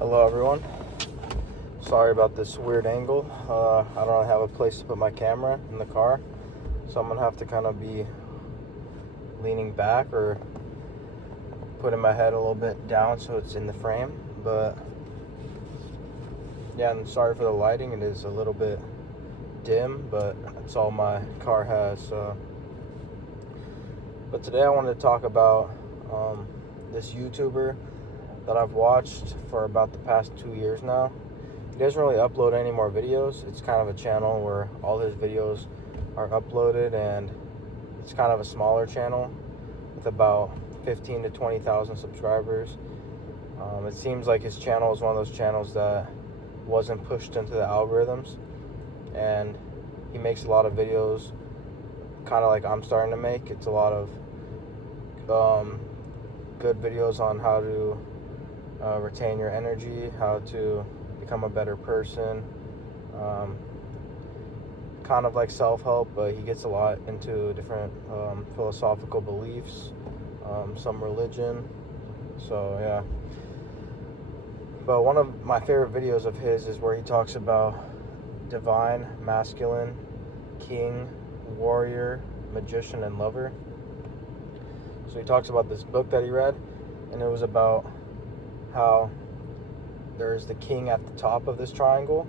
Hello everyone. Sorry about this weird angle. I don't have a place to put my camera in the car, so I'm gonna have to kind of be leaning back or putting my head a little bit down so it's in the frame. But yeah, and sorry for the lighting. It is a little bit dim, but that's all my car has. But today I wanted to talk about this YouTuber that I've watched for about the past 2 years now. He doesn't really upload any more videos. It's kind of a channel where all his videos are uploaded, and it's kind of a smaller channel with about 15 to 20,000 subscribers. It seems like his channel is one of those channels that wasn't pushed into the algorithms, and he makes a lot of videos kind of like I'm starting to make. It's a lot of good videos on how to retain your energy, how to become a better person, kind of like self-help, but he gets a lot into different philosophical beliefs, some religion, so yeah. But one of my favorite videos of his is where he talks about divine, masculine, king, warrior, magician, and lover. So he talks about this book that he read, and it was about how there's the king at the top of this triangle,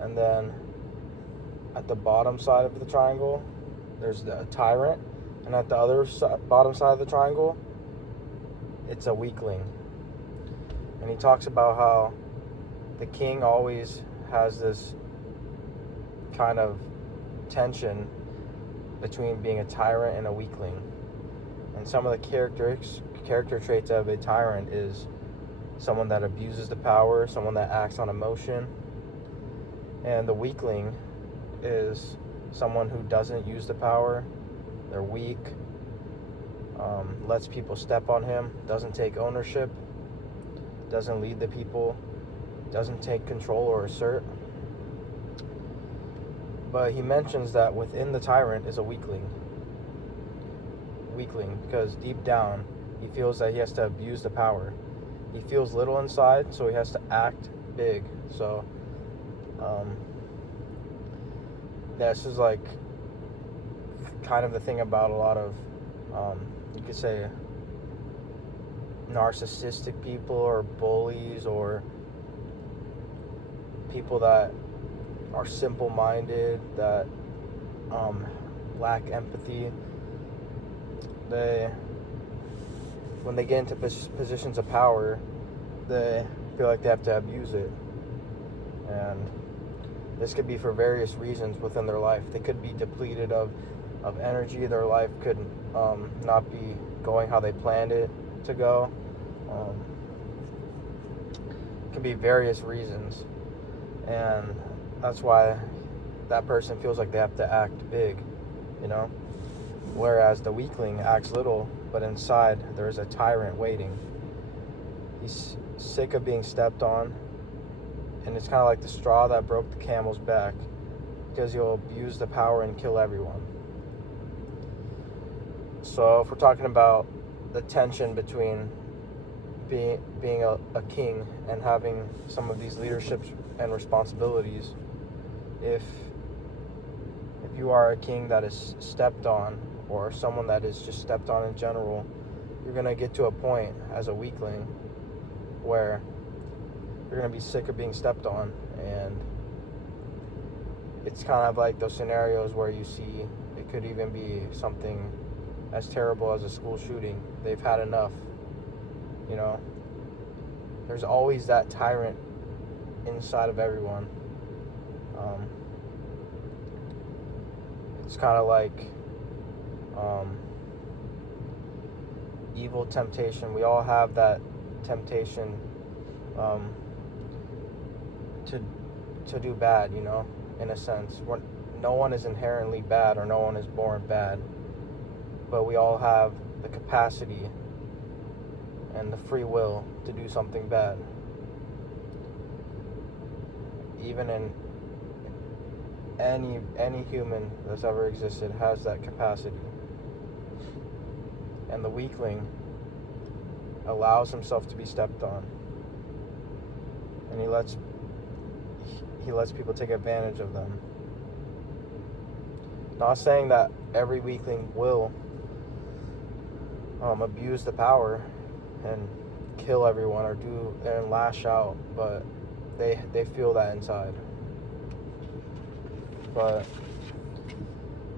and then at the bottom side of the triangle there's the tyrant, and at the other bottom side of the triangle it's a weakling. And he talks about how the king always has this kind of tension between being a tyrant and a weakling. And some of the character traits of a tyrant is someone that abuses the power, someone that acts on emotion. And the weakling is someone who doesn't use the power. They're weak, lets people step on him, doesn't take ownership, doesn't lead the people, doesn't take control or assert. But he mentions that within the tyrant is a weakling, because deep down he feels that he has to abuse the power. He feels little inside, so he has to act big. So this is like kind of the thing about a lot of you could say narcissistic people or bullies or people that are simple-minded, that lack empathy. When they get into positions of power, they feel like they have to abuse it. And this could be for various reasons within their life. They could be depleted of energy. Their life could not be going how they planned it to go. It could be various reasons. And that's why that person feels like they have to act big, you know? Whereas the weakling acts little, but inside there is a tyrant waiting. He's sick of being stepped on, and it's kind of like the straw that broke the camel's back, because he'll abuse the power and kill everyone. So if we're talking about the tension between being a king and having some of these leaderships and responsibilities, if you are a king that is stepped on, or someone that is just stepped on in general, you're going to get to a point as a weakling where you're going to be sick of being stepped on. And it's kind of like those scenarios where you see it could even be something as terrible as a school shooting. They've had enough, you know. There's always that tyrant inside of everyone. It's kind of like evil temptation. We all have that temptation to do bad, you know, in a sense. No one is inherently bad, or no one is born bad, but we all have the capacity and the free will to do something bad. Even in any human that's ever existed has that capacity. And the weakling allows himself to be stepped on. and he lets people take advantage of them. Not saying that every weakling will abuse the power and kill everyone or do and lash out, but they feel that inside. But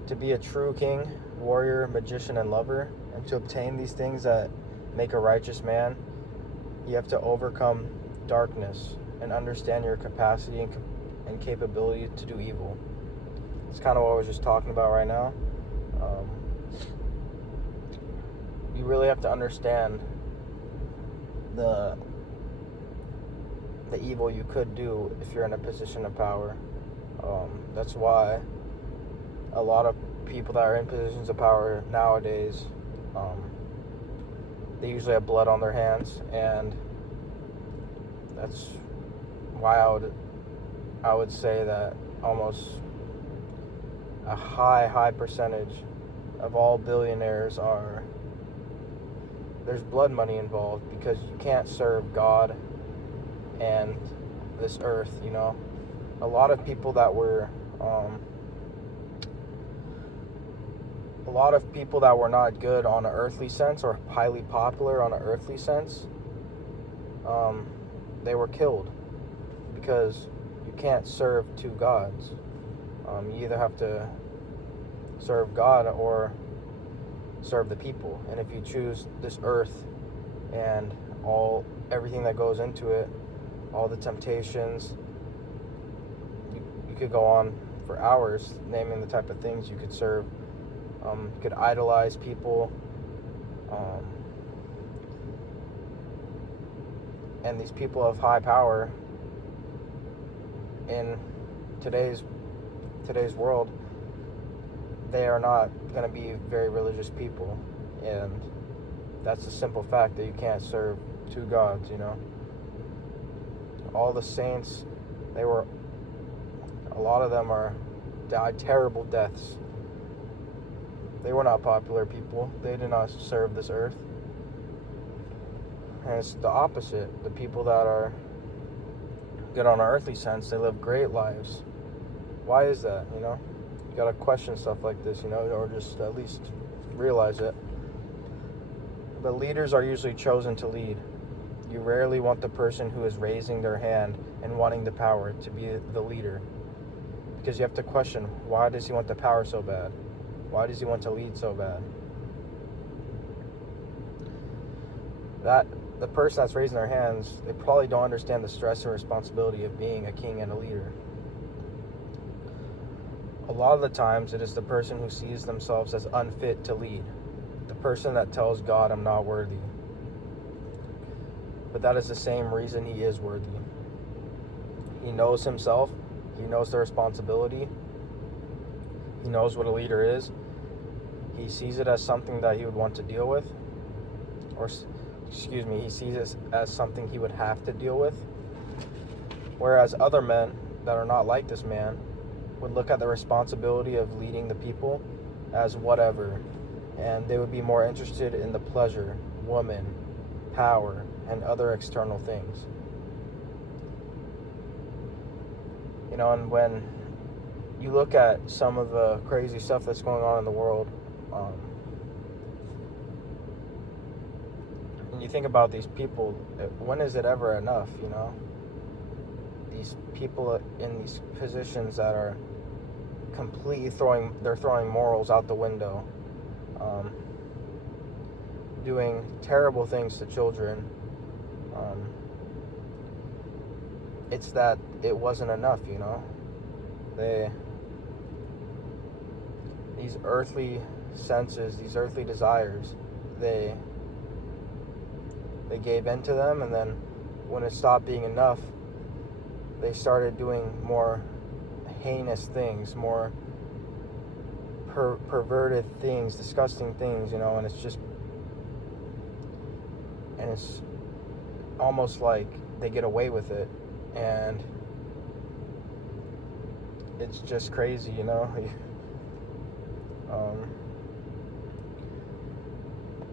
to be a true king, warrior, magician, and lover, and to obtain these things that make a righteous man, you have to overcome darkness and understand your capacity and capability to do evil. It's kind of what I was just talking about right now. You really have to understand the evil you could do if you're in a position of power. That's why a lot of people that are in positions of power nowadays, they usually have blood on their hands, and that's why I would say that almost a high percentage of all billionaires there's blood money involved, because you can't serve God and this earth, you know. A lot of people that were not good on an earthly sense or highly popular on an earthly sense, they were killed because you can't serve two gods. You either have to serve God or serve the people. And if you choose this earth and everything that goes into it, all the temptations, you could go on for hours naming the type of things you could serve. You could idolize people, and these people of high power in today's world, they are not going to be very religious people, and that's a simple fact that you can't serve two gods, you know. All the saints, a lot of them died terrible deaths. They were not popular people. They did not serve this earth. And it's the opposite. The people that are good on an earthly sense, they live great lives. Why is that, you know? You gotta question stuff like this, you know, or just at least realize it. But leaders are usually chosen to lead. You rarely want the person who is raising their hand and wanting the power to be the leader. Because you have to question, why does he want the power so bad? Why does he want to lead so bad? The person that's raising their hands, they probably don't understand the stress and responsibility of being a king and a leader. A lot of the times, it is the person who sees themselves as unfit to lead. The person that tells God, I'm not worthy. But that is the same reason he is worthy. He knows himself. He knows the responsibility. He knows what a leader is. He sees it as something that he would want to deal with. He sees it as something he would have to deal with. Whereas other men that are not like this man would look at the responsibility of leading the people as whatever, and they would be more interested in the pleasure, woman, power, and other external things. You know, and when you look at some of the crazy stuff that's going on in the world, and you think about these people, when is it ever enough, you know? These people in these positions that are completely throwing morals out the window, doing terrible things to children. It's that it wasn't enough, you know? These earthly senses, these earthly desires, they gave in to them, and then when it stopped being enough, they started doing more heinous things, more perverted things, disgusting things, you know, and it's almost like they get away with it, and it's just crazy, you know.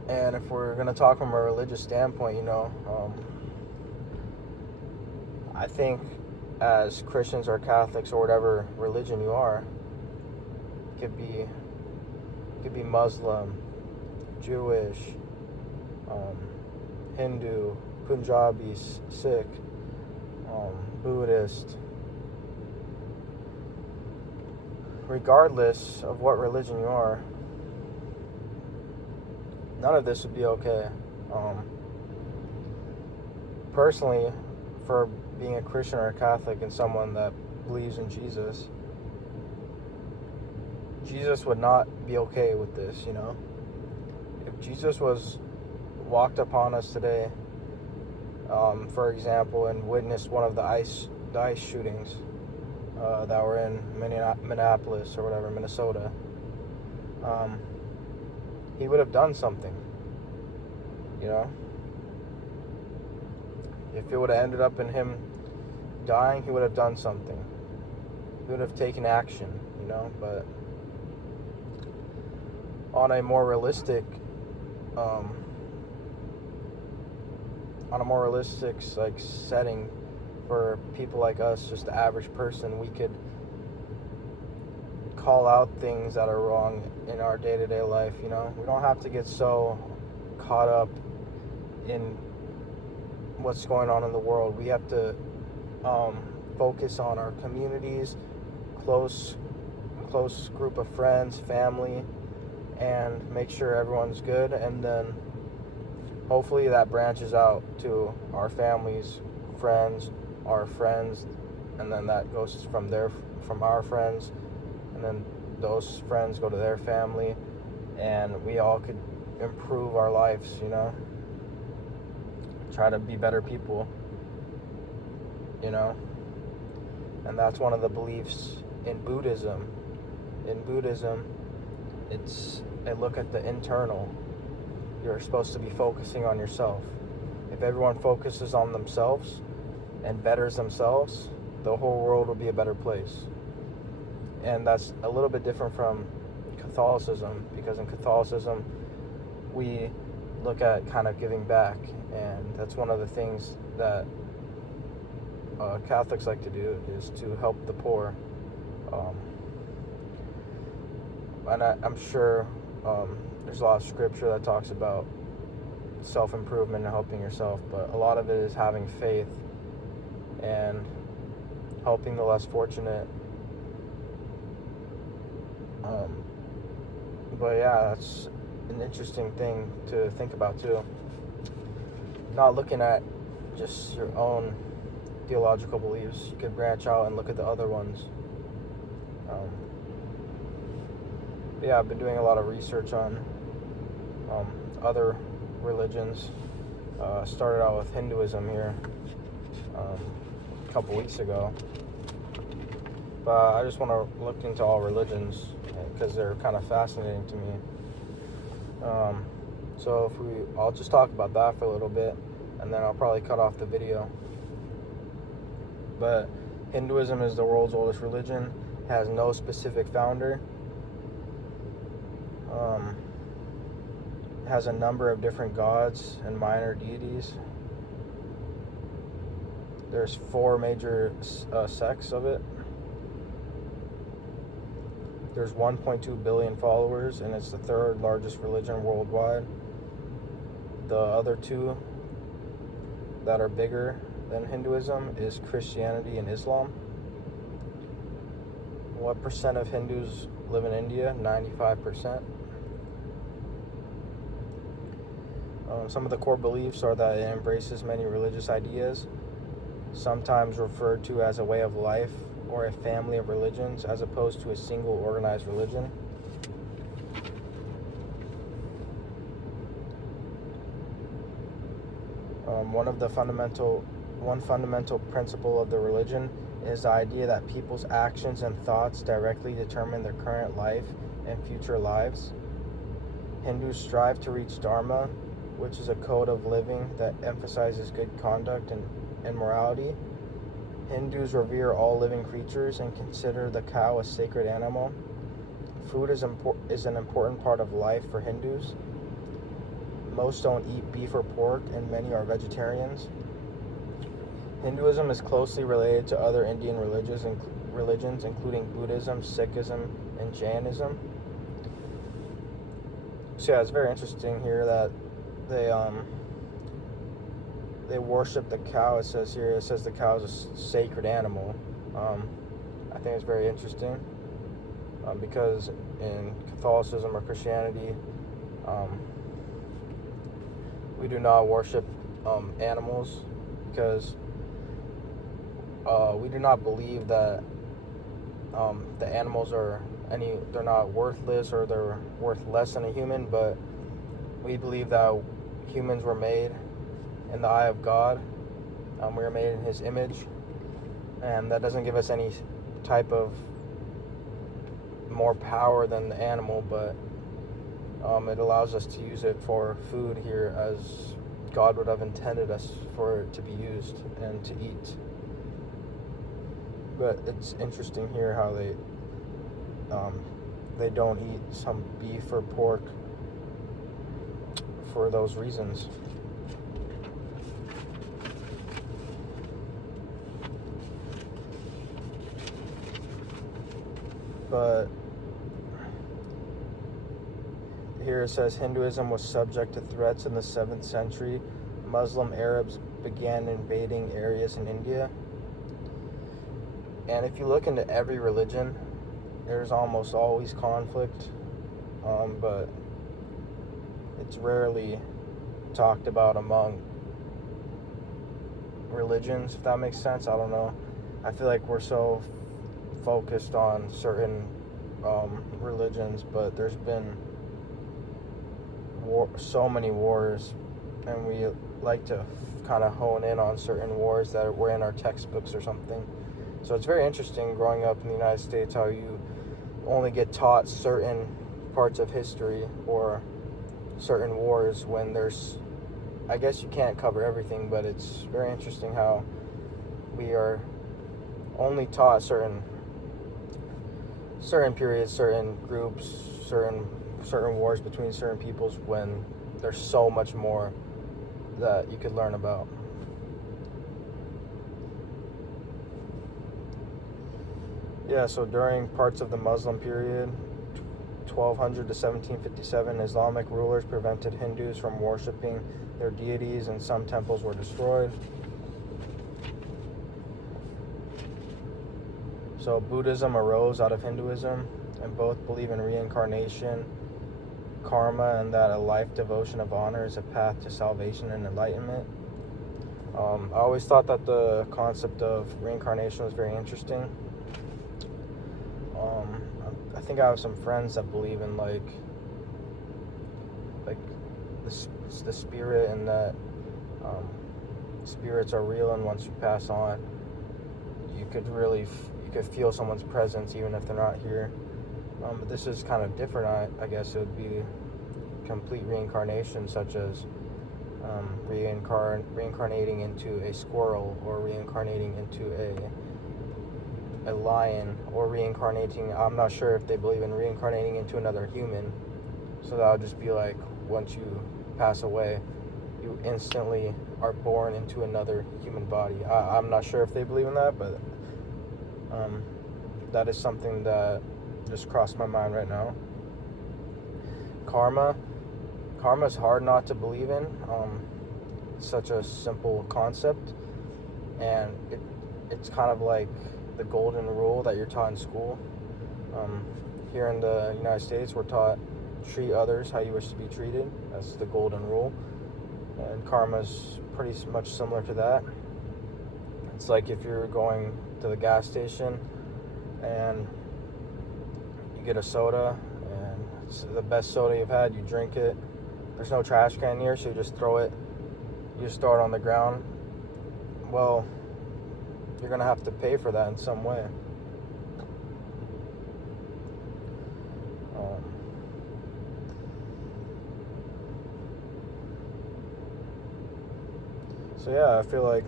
And if we're going to talk from a religious standpoint, you know, I think as Christians or Catholics or whatever religion you are, it could be Muslim, Jewish, Hindu, Punjabi, Sikh, Buddhist. Regardless of what religion you are, none of this would be okay. Personally, for being a Christian or a Catholic and someone that believes in Jesus, Jesus would not be okay with this, you know? If Jesus was walked upon us today, for example, and witnessed one of the ICE shootings that were in Minneapolis or whatever, Minnesota, he would have done something, you know? If it would have ended up in him dying, he would have done something. He would have taken action, you know? But on a more realistic, like setting for people like us, just the average person, we could call out things that are wrong in our day-to-day life, you know? We don't have to get so caught up in what's going on in the world. We have to focus on our communities, close group of friends, family, and make sure everyone's good, and then hopefully that branches out to our families, friends, our friends, and then that goes from our friends, and then those friends go to their family, and we all could improve our lives, you know? Try to be better people, you know? And that's one of the beliefs in Buddhism. In Buddhism, they look at the internal. You're supposed to be focusing on yourself. If everyone focuses on themselves and betters themselves, the whole world will be a better place. And that's a little bit different from Catholicism, because in Catholicism, we look at kind of giving back, and that's one of the things that Catholics like to do, is to help the poor. And I'm sure there's a lot of scripture that talks about self-improvement and helping yourself, but a lot of it is having faith and helping the less fortunate. But yeah, that's an interesting thing to think about too. Not looking at just your own theological beliefs. You could branch out and look at the other ones. Yeah, I've been doing a lot of research on other religions. Started out with Hinduism here a couple weeks ago. But I just want to look into all religions because they're kind of fascinating to me. So I'll just talk about that for a little bit, and then I'll probably cut off the video. But Hinduism is the world's oldest religion, has no specific founder, has a number of different gods and minor deities. There's 4 major sects of it. There's 1.2 billion followers, and it's the 3rd largest religion worldwide. The other 2 that are bigger than Hinduism is Christianity and Islam. What percent of Hindus live in India? 95%. Some of the core beliefs are that it embraces many religious ideas, sometimes referred to as a way of life or a family of religions, as opposed to a single organized religion. One fundamental principle of the religion is the idea that people's actions and thoughts directly determine their current life and future lives. Hindus strive to reach Dharma, which is a code of living that emphasizes good conduct and morality. Hindus revere all living creatures and consider the cow a sacred animal. Food is an important part of life for Hindus. Most don't eat beef or pork, and many are vegetarians. Hinduism is closely related to other Indian religions, including Buddhism, Sikhism, and Jainism. So yeah, it's very interesting here that they worship the cow. It says the cow is a sacred animal. I think it's very interesting because in Catholicism or Christianity, we do not worship animals because we do not believe that the animals they're not worthless or they're worth less than a human, but we believe that humans were made in the eye of God. We were made in His image, and that doesn't give us any type of more power than the animal, but it allows us to use it for food here as God would have intended us for it to be used and to eat. But it's interesting here how they don't eat some beef or pork for those reasons. But here it says Hinduism was subject to threats in the 7th century. Muslim Arabs began invading areas in India. And if you look into every religion, there's almost always conflict, but it's rarely talked about among religions, if that makes sense. I don't know. I feel like we're so focused on certain religions, but there's been so many wars, and we like to kind of hone in on certain wars that were in our textbooks or something. So it's very interesting growing up in the United States how you only get taught certain parts of history or certain wars when I guess you can't cover everything, but it's very interesting how we are only taught certain periods, certain groups, certain wars between certain peoples when there's so much more that you could learn about. Yeah, so during parts of the Muslim period, 1200 to 1757, Islamic rulers prevented Hindus from worshiping their deities, and some temples were destroyed. So Buddhism arose out of Hinduism, and both believe in reincarnation, karma, and that a life devotion of honor is a path to salvation and enlightenment. I always thought that the concept of reincarnation was very interesting. I think I have some friends that believe in like the spirit, and that spirits are real, and once you pass on, you could feel someone's presence even if they're not here. But this is kind of different. I guess it would be complete reincarnation, such as reincarnating into a squirrel, or reincarnating into a lion, or reincarnating, I'm not sure if they believe in reincarnating into another human. So that would just be like, once you pass away, you instantly are born into another human body. I'm not sure if they believe in that, but that is something that just crossed my mind right now. Karma is hard not to believe in. It's such a simple concept, and it's kind of like the golden rule that you're taught in school. Here in the United States, we're taught treat others how you wish to be treated. That's the golden rule, and karma is pretty much similar to that. It's like if you're going to the gas station and you get a soda, and it's the best soda you've had, you drink it. There's no trash can here, so you just throw it. You just throw it on the ground. Well, you're gonna have to pay for that in some way. So yeah, I feel like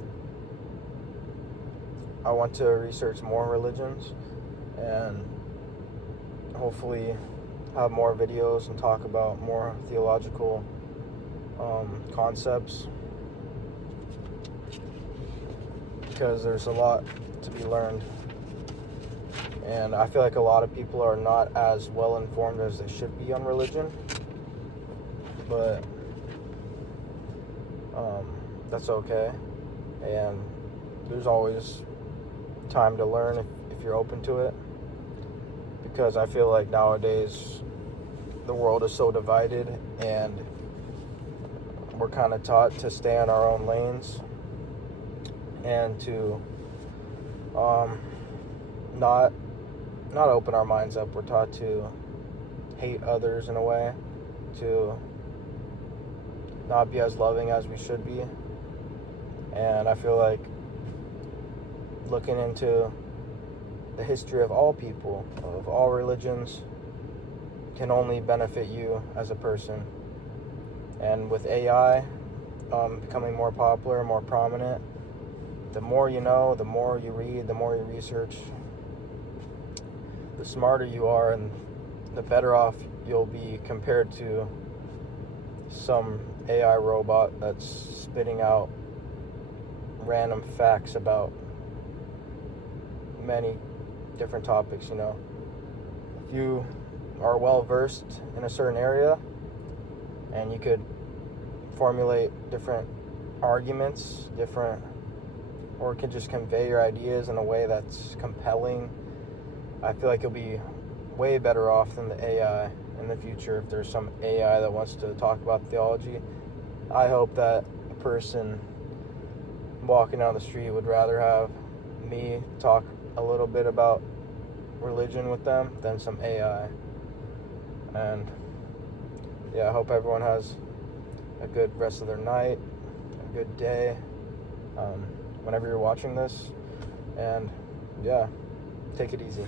I want to research more religions and hopefully have more videos and talk about more theological concepts. because there's a lot to be learned. And I feel like a lot of people are not as well informed as they should be on religion. But that's okay. And there's always time to learn if you're open to it. Because I feel like nowadays the world is so divided, and we're kind of taught to stay in our own lanes and to not open our minds up. We're taught to hate others in a way, to not be as loving as we should be. And I feel like looking into the history of all people, of all religions, can only benefit you as a person. And with AI becoming more popular, more prominent, the more you know, the more you read, the more you research, the smarter you are, and the better off you'll be compared to some AI robot that's spitting out random facts about many different topics. If you are well versed in a certain area and you could formulate different arguments, or can just convey your ideas in a way that's compelling, I feel like you'll be way better off than the AI in the future. If there's some AI that wants to talk about theology, I hope that a person walking down the street would rather have me talk a little bit about religion with them than some AI. And yeah, I hope everyone has a good rest of their night, a good day, whenever you're watching this. And yeah, take it easy.